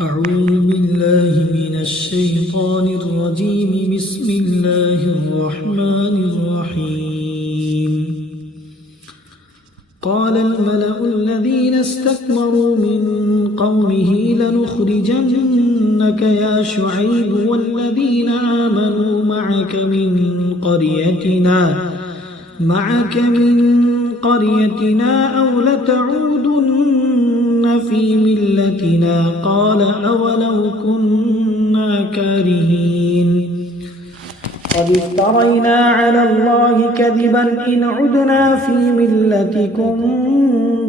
أعوذ بالله من الشيطان الرجيم. بسم الله الرحمن الرحيم. قال الملأ الذين استكبروا من قومه لنخرجنك يا شعيب والذين آمنوا معك من قريتنا أو لتعودن في ملتنا. قال أولو كنا كارهين. قد افترينا على الله كذبا إن عدنا في ملتكم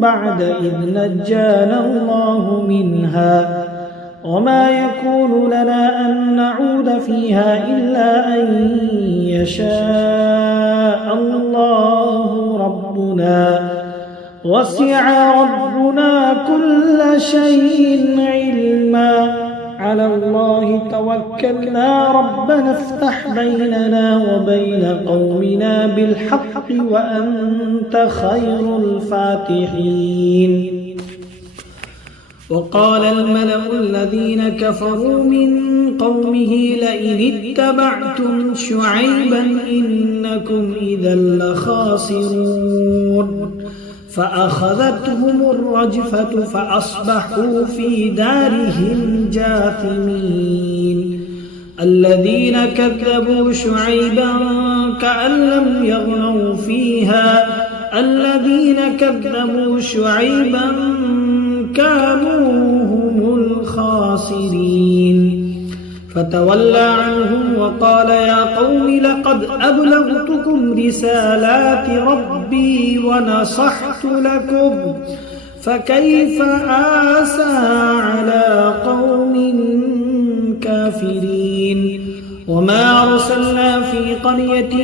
بعد إذ نجانا الله منها وما يكون لنا أن نعود فيها إلا أن يشاء الله ربنا وسع ربنا كل شيء علما. على الله توكلنا ربنا افتح بيننا وبين قومنا بالحق وأنت خير الفاتحين. وقال الملأ الذين كفروا من قومه لئن اتبعتم شعيبا إنكم إذا لخاسرون. فأخذتهم الرجفة فأصبحوا في دارهم جاثمين. الذين كذبوا شعيبا كأن لم يغنوا فيها. الذين كذبوا شعيبا كانوا هم الخاسرين. فتولى عنهم وقال يا قوم لقد أبلغتكم رسالات ربي ونصحت لكم فكيف آسى على قوم كافرين. وما أرسلنا في قرية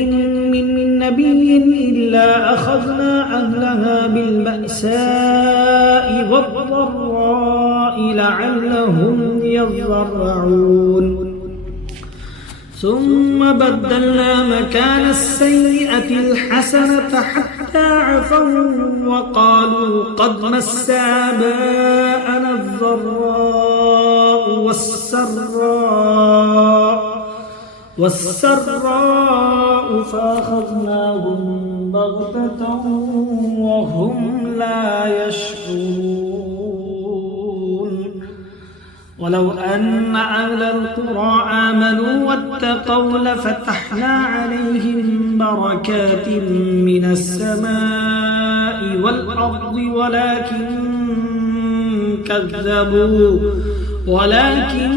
من نبي إلا أخذنا أهلها بالبأساء والضراء لعلهم يضرعون. ثم بدلنا مكان السيئة الحسنة حتى عفوا وقالوا قد مس آباءنا الضراء والسراء فأخذناهم بغتة وهم لا يشعرون. ولو أن أهل القرى آمنوا واتقوا لفتحنا عليهم بركات من السماء والأرض ولكن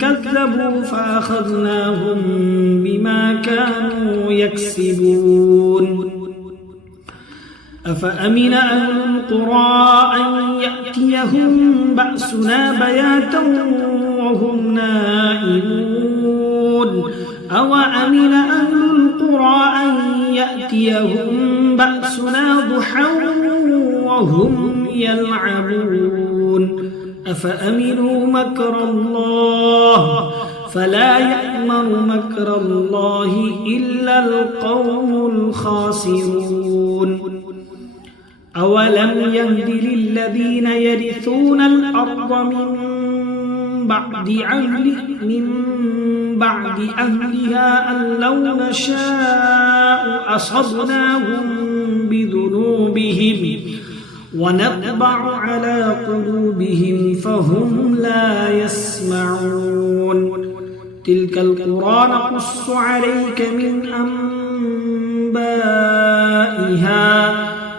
كذبوا فأخذناهم بما كانوا يكسبون. أفأمن أهل القرى أن يأتيهم بأسنا بياتا وهم نائمون أوأمن أهل القرى أن يأتيهم بأسنا ضحى وهم يلعبون. أفأمنوا مكر الله فلا يأمن مكر الله إلا القوم الخاسرون. أولم يهد للذين يرثون الأرض من بعد أهلها أن لو نشاء أصبناهم بذنوبهم ونطبع على قلوبهم فهم لا يسمعون. تلك القرى نقص عليك من أنبائها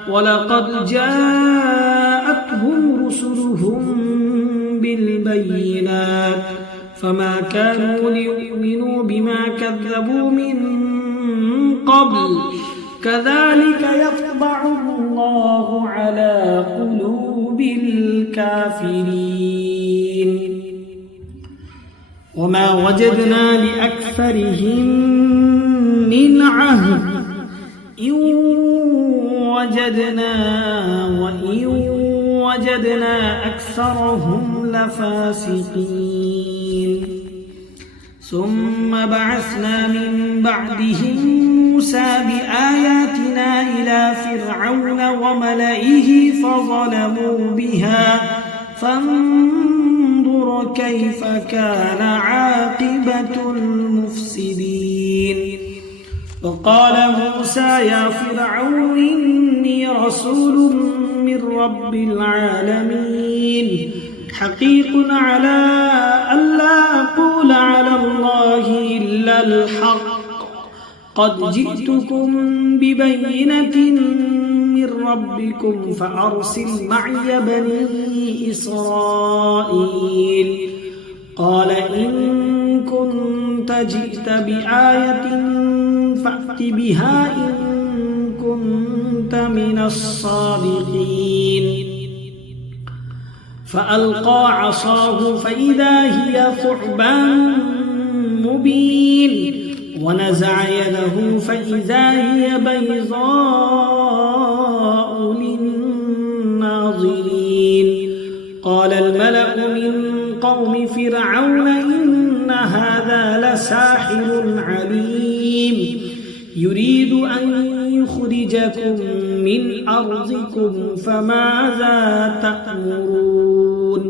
ولقد جاءتهم رسلهم بالبينات فما كانوا ليؤمنوا بما كذبوا من قبل كذلك يطبع الله على قلوب الكافرين. وما وجدنا لأكثرهم من عهد إن وجدنا أكثرهم لفاسقين. ثم بعثنا من بعدهم موسى بآياتنا إلى فرعون وملئه فظلموا بها فانظر فانظر كيف كان عاقبة المفسدين. وقال موسى يا فرعون إني رسول من رب العالمين حقيق على ألا أقول على الله إلا الحق قد جئتكم ببينة من ربكم فأرسل معي بني إسرائيل. قال إن كنت جئت بآية فأت بها إن كنت من الصادقين. فألقى عصاه فإذا هي ثعبان مبين ونزع يده فإذا هي بيضاء للناظرين. قال الملأ من قوم فرعون إن هذا لساحر عليم يريد أن يخرجكم من أرضكم فماذا تأمرون.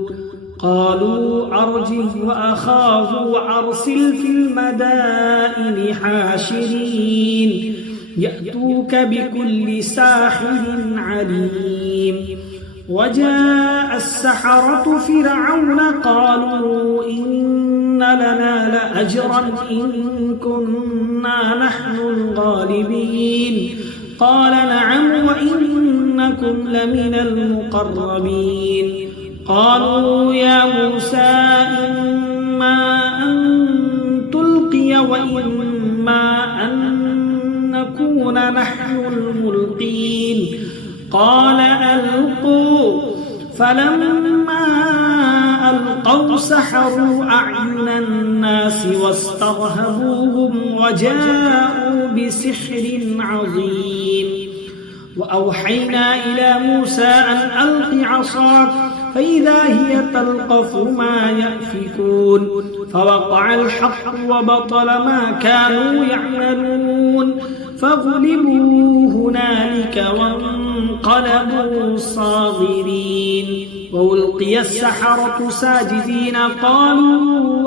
قالوا أرجه وأخاه وأرسل في المدائن حاشرين يأتوك بكل ساحر عليم. وجاء السحرة فرعون قالوا إن لنا لأجرا إن كنا نحن الغالبين. قال نعم وإنكم لمن المقربين. قالوا يا موسى إما أن تلقي وإما أن نكون نحن الملقين. قال ألقوا. فلما ألقوا سحروا أعين الناس واسترهبوهم وجاءوا بسحر عظيم. وأوحينا إلى موسى أن ألق عصاك فإذا هي تلقف ما يأفكون. فوقع الحق وبطل ما كانوا يعملون فغلبوا هنالك وانقلبوا صاغرين. وألقي السحرة ساجدين قالوا